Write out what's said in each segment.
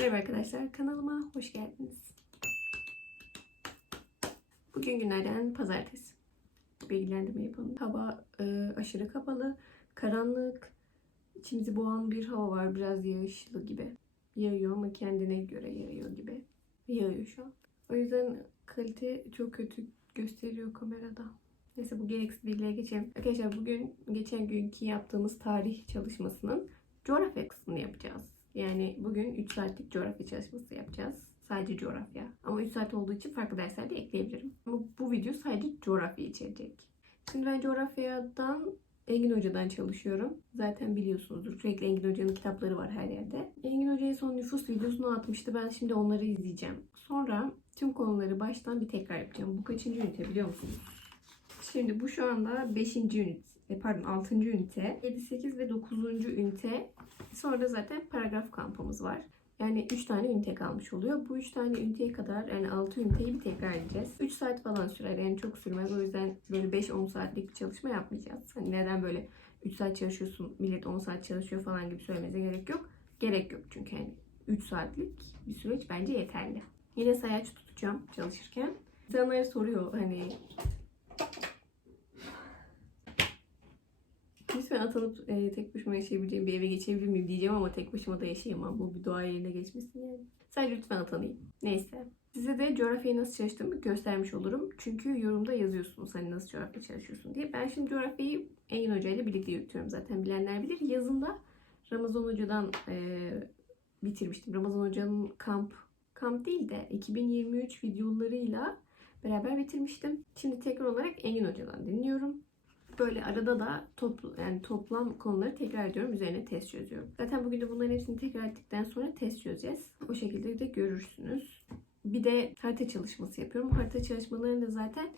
Merhaba arkadaşlar, kanalıma hoş geldiniz. Bugün günlerden pazartesi. Bilgilendirme yapalım. Hava e, aşırı kapalı, karanlık, içimizi boğan bir hava var. Biraz yağışlı gibi. Yağıyor ama kendine göre yağıyor gibi. Yağıyor şu an. O yüzden kalite çok kötü gösteriyor kamerada. Neyse bu gereksiz bilgiye geçelim. Arkadaşlar bugün geçen günkü yaptığımız tarih çalışmasının coğrafya kısmını yapacağız. Yani bugün 3 saatlik coğrafya çalışması yapacağız. Sadece coğrafya. Ama 3 saat olduğu için farklı dersler de ekleyebilirim. Ama bu video sadece coğrafya içerecek. Şimdi ben coğrafyadan Engin Hoca'dan çalışıyorum. Zaten biliyorsunuzdur. Sürekli Engin Hoca'nın kitapları var her yerde. Engin Hoca'ya son nüfus videosunu atmıştı. Ben şimdi onları izleyeceğim. Sonra tüm konuları baştan bir tekrar yapacağım. Bu kaçıncı ünite biliyor musunuz? Şimdi bu şu anda 5. ünite. e, Pardon 6. ünite. 7, 8 ve 9. ünite. Sonra zaten paragraf kampımız var. Yani 3 tane ünite kalmış oluyor. Bu 3 tane üniteye kadar yani 6 üniteyi bir tekrar edeceğiz. 3 saat falan sürer yani çok sürmez. O yüzden böyle 5-10 saatlik çalışma yapmayacağız. Hani neden böyle 3 saat çalışıyorsun millet 10 saat çalışıyor falan gibi söylemenize gerek yok. Gerek yok çünkü hani 3 saatlik bir süreç bence yeterli. Yine sayaç tutacağım çalışırken. İnsanlar soruyor hani Lütfen atanıp e, tek başıma yaşayabileceğim bir eve geçebilir miyim diyeceğim ama tek başıma da yaşayamam. Bu bir doğa yerine geçmesin yani. Sadece lütfen atanayım. Neyse. Size de coğrafyayı nasıl çalıştığımı göstermiş olurum. Çünkü yorumda yazıyorsunuz hani nasıl coğrafya çalışıyorsun diye. Ben şimdi coğrafyayı Engin Hoca ile birlikte yürütüyorum zaten bilenler bilir. Yazında Ramazan Hoca'dan e, bitirmiştim. Ramazan Hoca'nın kamp, kamp değil de 2023 videolarıyla beraber bitirmiştim. Şimdi tekrar olarak Engin Hoca'dan dinliyorum. Böyle arada da toplu, yani toplam konuları tekrar ediyorum. Üzerine test çözüyorum. Zaten bugün de bunların hepsini tekrar ettikten sonra test çözeceğiz. O şekilde de görürsünüz. Bir de harita çalışması yapıyorum. Harita çalışmalarını da zaten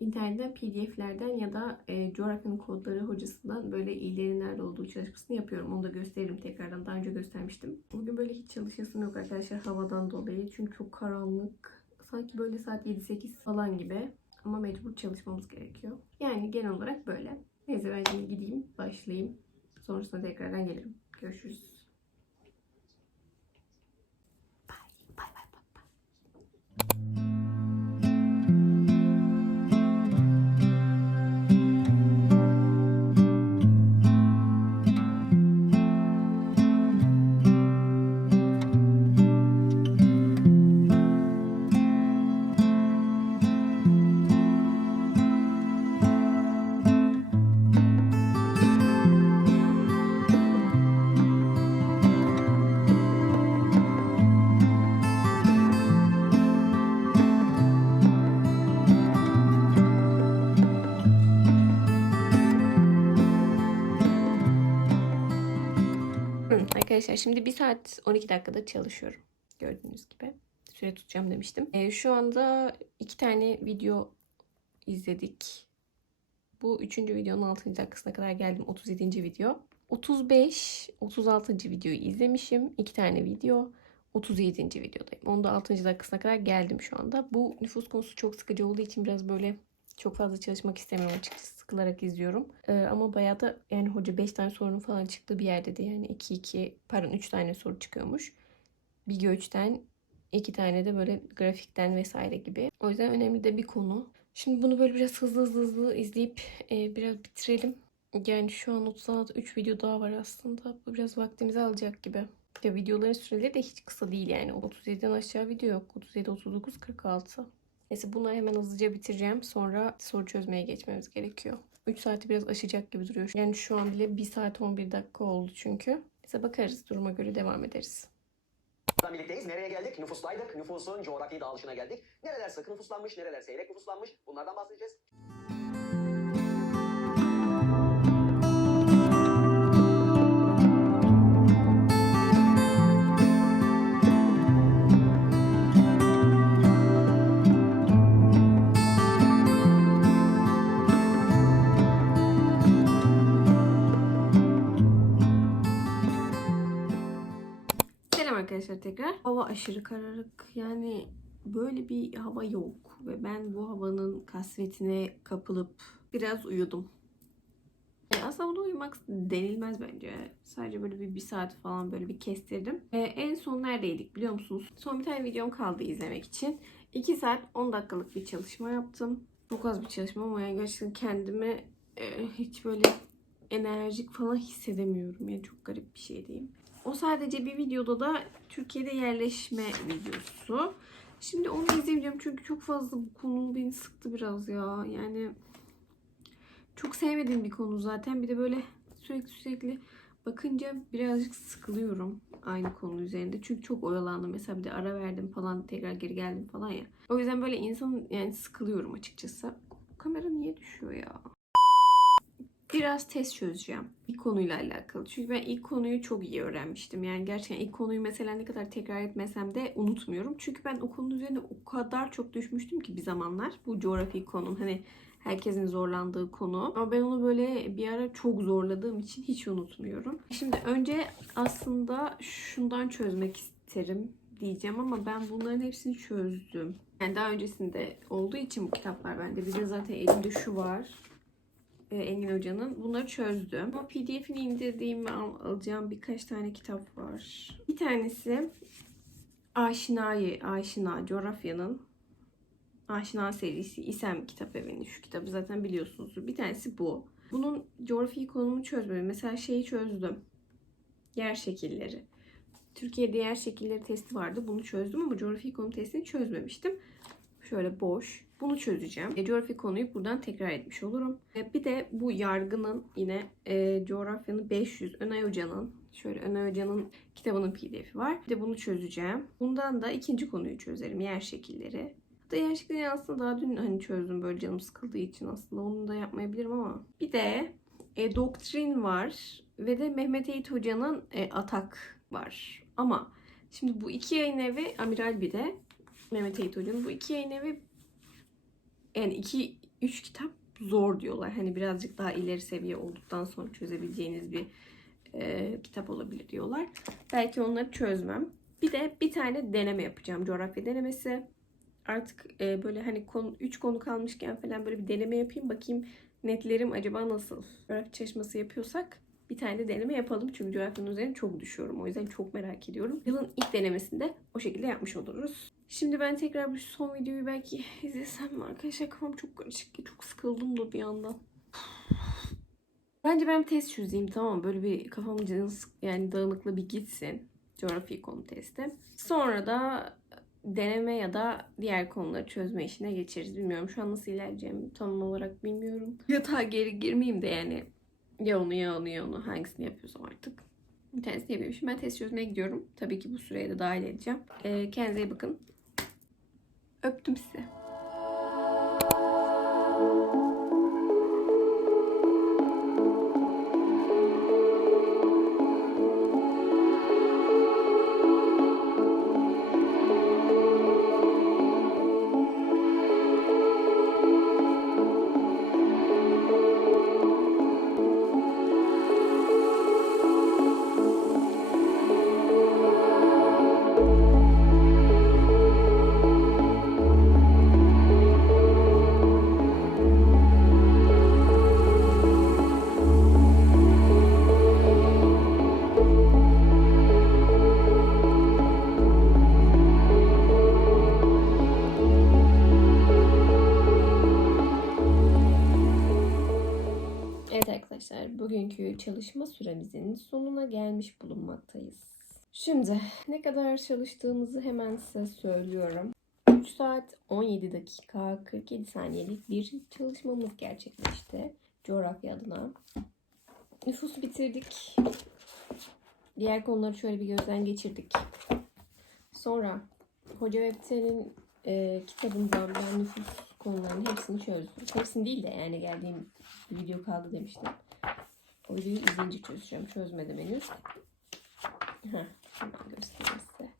internetten pdf'lerden ya da e, coğrafyanın kodları hocasından böyle illerin nerede olduğu çalışmasını yapıyorum. Onu da gösteririm tekrardan. Daha önce göstermiştim. Bugün böyle hiç çalışasım yok arkadaşlar havadan dolayı. Çünkü çok karanlık. Sanki böyle saat 7-8 falan gibi. Ama mecbur çalışmamız gerekiyor. Yani genel olarak böyle. Neyse ben şimdi gideyim, başlayayım. Sonrasında tekrardan gelirim. Görüşürüz. Arkadaşlar şimdi 1 saat 12 dakikada çalışıyorum. Gördüğünüz gibi. Süre tutacağım demiştim. Ee, şu anda iki tane video izledik. Bu üçüncü videonun 6. dakikasına kadar geldim. 37. video. 35, 36. videoyu izlemişim. iki tane video. 37. videodayım. Onun da 6. dakikasına kadar geldim şu anda. Bu nüfus konusu çok sıkıcı olduğu için biraz böyle çok fazla çalışmak istemiyorum açıkçası. Sıkılarak izliyorum. Ee, ama bayağı da yani hoca 5 tane sorunun falan çıktığı bir yerde de yani 2 2 pardon 3 tane soru çıkıyormuş. Bir göçten iki tane de böyle grafikten vesaire gibi. O yüzden önemli de bir konu. Şimdi bunu böyle biraz hızlı hızlı hızlı izleyip e, biraz bitirelim. Yani şu an 36 3 video daha var aslında. Bu biraz vaktimizi alacak gibi. Ya videoların süreleri de hiç kısa değil yani. 37'den aşağı video yok. 37, 39, 46. Neyse bunları hemen hızlıca bitireceğim. Sonra soru çözmeye geçmemiz gerekiyor. 3 saati biraz aşacak gibi duruyor. Yani şu an bile 1 saat 11 dakika oldu çünkü. Neyse bakarız. Duruma göre devam ederiz. Birlikteyiz. Nereye geldik? Nüfustaydık. Nüfusun coğrafi dağılışına geldik. Nereler sık nüfuslanmış, nereler seyrek nüfuslanmış. Bunlardan bahsedeceğiz. Hava aşırı kararık. Yani böyle bir hava yok. Ve ben bu havanın kasvetine kapılıp biraz uyudum. E Aslında buna uyumak denilmez bence. Sadece böyle bir, bir saat falan böyle bir kestirdim. Ee, en son neredeydik biliyor musunuz? Son bir tane videom kaldı izlemek için. 2 saat 10 dakikalık bir çalışma yaptım. Çok az bir çalışma ama yani gerçekten kendimi e, hiç böyle enerjik falan hissedemiyorum. Yani çok garip bir şey diyeyim. O sadece bir videoda da Türkiye'de yerleşme videosu. Şimdi onu izleyeceğim çünkü çok fazla bu konu beni sıktı biraz ya. Yani çok sevmediğim bir konu zaten. Bir de böyle sürekli sürekli bakınca birazcık sıkılıyorum aynı konu üzerinde. Çünkü çok oyalandım. Mesela bir de ara verdim falan tekrar geri geldim falan ya. O yüzden böyle insan yani sıkılıyorum açıkçası. Kamera niye düşüyor ya? Biraz test çözeceğim. İlk konuyla alakalı. Çünkü ben ilk konuyu çok iyi öğrenmiştim. Yani gerçekten ilk konuyu mesela ne kadar tekrar etmesem de unutmuyorum. Çünkü ben o konu üzerine o kadar çok düşmüştüm ki bir zamanlar. Bu coğrafi konum hani herkesin zorlandığı konu. Ama ben onu böyle bir ara çok zorladığım için hiç unutmuyorum. Şimdi önce aslında şundan çözmek isterim diyeceğim ama ben bunların hepsini çözdüm. Yani daha öncesinde olduğu için bu kitaplar bende. Bir zaten elimde şu var. Ee, Engin Hoca'nın. Bunları çözdüm. Ama pdf'ini indirdiğim ve al- alacağım birkaç tane kitap var. Bir tanesi Aşinayı, Aşina, Coğrafya'nın Aşina serisi İSEM kitap evinin şu kitabı zaten biliyorsunuzdur. Bir tanesi bu. Bunun coğrafi konumu çözmedim. Mesela şeyi çözdüm. Yer şekilleri. Türkiye'de yer şekilleri testi vardı. Bunu çözdüm ama coğrafi konu testini çözmemiştim. Şöyle boş. Bunu çözeceğim. E, coğrafi konuyu buradan tekrar etmiş olurum. E, bir de bu yargının yine e, coğrafyanın 500 Önay Hoca'nın şöyle Önay Hoca'nın kitabının pdf'i var. Bir de bunu çözeceğim. Bundan da ikinci konuyu çözerim. Yer şekilleri. Hatta yer şekilleri aslında daha dün hani çözdüm böyle canım sıkıldığı için aslında onu da yapmayabilirim ama. Bir de e, doktrin var ve de Mehmet Eğit Hoca'nın e, atak var. Ama şimdi bu iki yayın evi Amiral bir de Mehmet Eğit Hoca'nın bu iki yayın evi yani iki üç kitap zor diyorlar. Hani birazcık daha ileri seviye olduktan sonra çözebileceğiniz bir e, kitap olabilir diyorlar. Belki onları çözmem. Bir de bir tane deneme yapacağım. Coğrafya denemesi. Artık e, böyle hani konu, üç konu kalmışken falan böyle bir deneme yapayım. Bakayım netlerim acaba nasıl? Coğrafya çalışması yapıyorsak bir tane de deneme yapalım. Çünkü coğrafyanın üzerine çok düşüyorum. O yüzden çok merak ediyorum. Yılın ilk denemesinde o şekilde yapmış oluruz. Şimdi ben tekrar bu son videoyu belki izlesem mi arkadaşlar? Kafam çok karışık. Çok sıkıldım da bir yandan. Bence ben bir test çözeyim tamam? Böyle bir kafamın canı yani dağınıkla bir gitsin. Coğrafi konu testi. Sonra da deneme ya da diğer konuları çözme işine geçeriz. Bilmiyorum şu an nasıl ilerleyeceğimi tam olarak bilmiyorum. Yatağa geri girmeyeyim de yani ya onu ya onu ya onu hangisini yapıyorsam artık. Bir tanesini. Şimdi ben test çözmeye gidiyorum. Tabii ki bu süreye de dahil edeceğim. Ee, kendinize iyi bakın. Öptüm sizi. Bugünkü çalışma süremizin sonuna gelmiş bulunmaktayız. Şimdi ne kadar çalıştığımızı hemen size söylüyorum. 3 saat 17 dakika 47 saniyelik bir çalışmamız gerçekleşti. Coğrafya adına. Nüfusu bitirdik. Diğer konuları şöyle bir gözden geçirdik. Sonra Hoca Webten'in e, kitabından ben nüfus konularının hepsini çözdüm. Hepsini değil de yani geldiğim video kaldı demiştim. Videoyu izleyince çözeceğim. Çözmedim henüz. Heh, göstereyim size.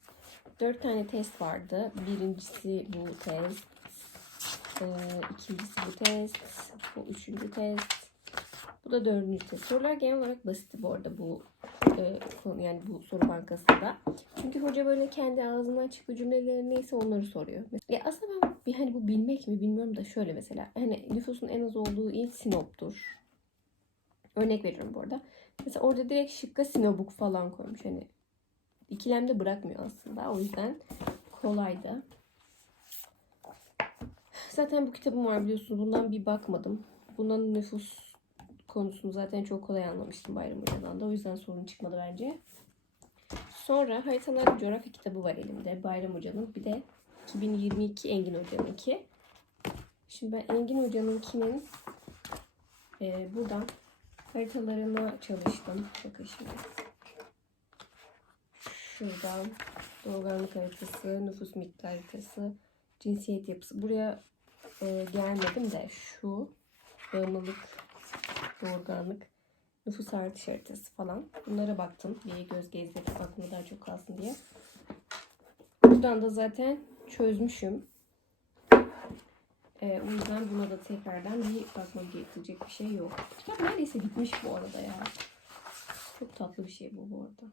Dört tane test vardı. Birincisi bu test. Ee, ikincisi bu test. Bu üçüncü test. Bu da dördüncü test. Sorular genel olarak basitti bu arada bu e, konu yani bu soru bankasında. Çünkü hoca böyle kendi ağzından çıktığı cümleleri neyse onları soruyor. Ya aslında ben bir hani bu bilmek mi bilmiyorum da şöyle mesela hani nüfusun en az olduğu il Sinop'tur. Örnek veriyorum bu arada. Mesela orada direkt şıkka sinabuk falan koymuş. Hani ikilemde bırakmıyor aslında. O yüzden kolaydı. Zaten bu kitabım var biliyorsunuz. Bundan bir bakmadım. Bundan nüfus konusunu zaten çok kolay anlamıştım Bayram Hoca'dan da. O yüzden sorun çıkmadı bence. Sonra haritalar coğrafya kitabı var elimde. Bayram Hoca'nın. Bir de 2022 Engin Hoca'nınki. Şimdi ben Engin Hoca'nınkinin e, buradan haritalarına çalıştım. Bakın şimdi. Şuradan doğurganlık haritası, nüfus miktarı haritası, cinsiyet yapısı. Buraya e, gelmedim de şu bağımlılık, doğurganlık, nüfus artış haritası falan. Bunlara baktım. Bir göz gezdirdim aklımda daha çok kalsın diye. Buradan da zaten çözmüşüm. E, o yüzden buna da tekrardan bir bakmam gerekecek bir şey yok. Kitap neredeyse bitmiş bu arada ya. Çok tatlı bir şey bu bu arada.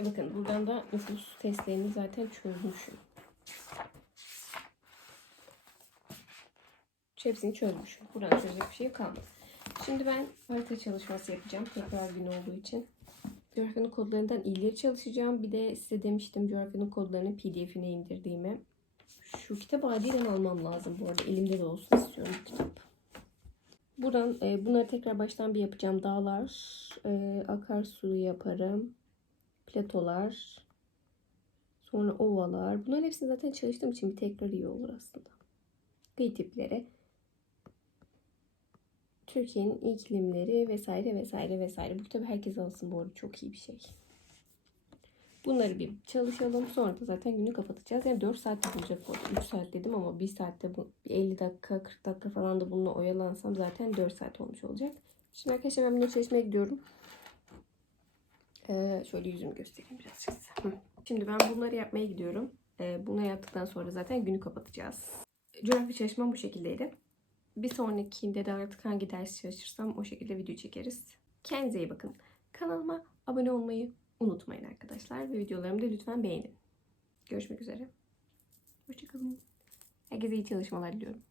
E bakın buradan da nüfus testlerini zaten çözmüşüm. Hepsini çözmüşüm. Buradan çözecek bir şey kalmadı. Şimdi ben harita çalışması yapacağım. Tekrar gün olduğu için. Coğrafyanın kodlarından ileri çalışacağım. Bir de size demiştim coğrafyanın kodlarını pdf'ine indirdiğimi. Şu kitabı acilen almam lazım bu arada. Elimde de olsun istiyorum kitap. Buradan e, bunları tekrar baştan bir yapacağım. Dağlar, e, akarsu yaparım. Platolar, sonra ovalar. Bunların hepsini zaten çalıştığım için bir tekrar iyi olur aslında. Kıyı tipleri. Türkiye'nin iklimleri vesaire vesaire vesaire. Bu kitabı herkes alsın bu arada. Çok iyi bir şey. Bunları bir çalışalım. Sonra da zaten günü kapatacağız. Yani 4 saatte bulacak bu arada. 3 saat dedim ama 1 saatte bu 50 dakika 40 dakika falan da bununla oyalansam zaten 4 saat olmuş olacak. Şimdi arkadaşlar ben bununla çalışmaya gidiyorum. Ee, şöyle yüzümü göstereyim birazcık size. Şimdi ben bunları yapmaya gidiyorum. Ee, bunu yaptıktan sonra zaten günü kapatacağız. Coğrafya çalışmam bu şekildeydi. Bir sonrakinde de artık hangi ders çalışırsam o şekilde video çekeriz. Kendinize iyi bakın. Kanalıma abone olmayı unutmayın arkadaşlar. Ve videolarımı da lütfen beğenin. Görüşmek üzere. Hoşçakalın. Herkese iyi çalışmalar diliyorum.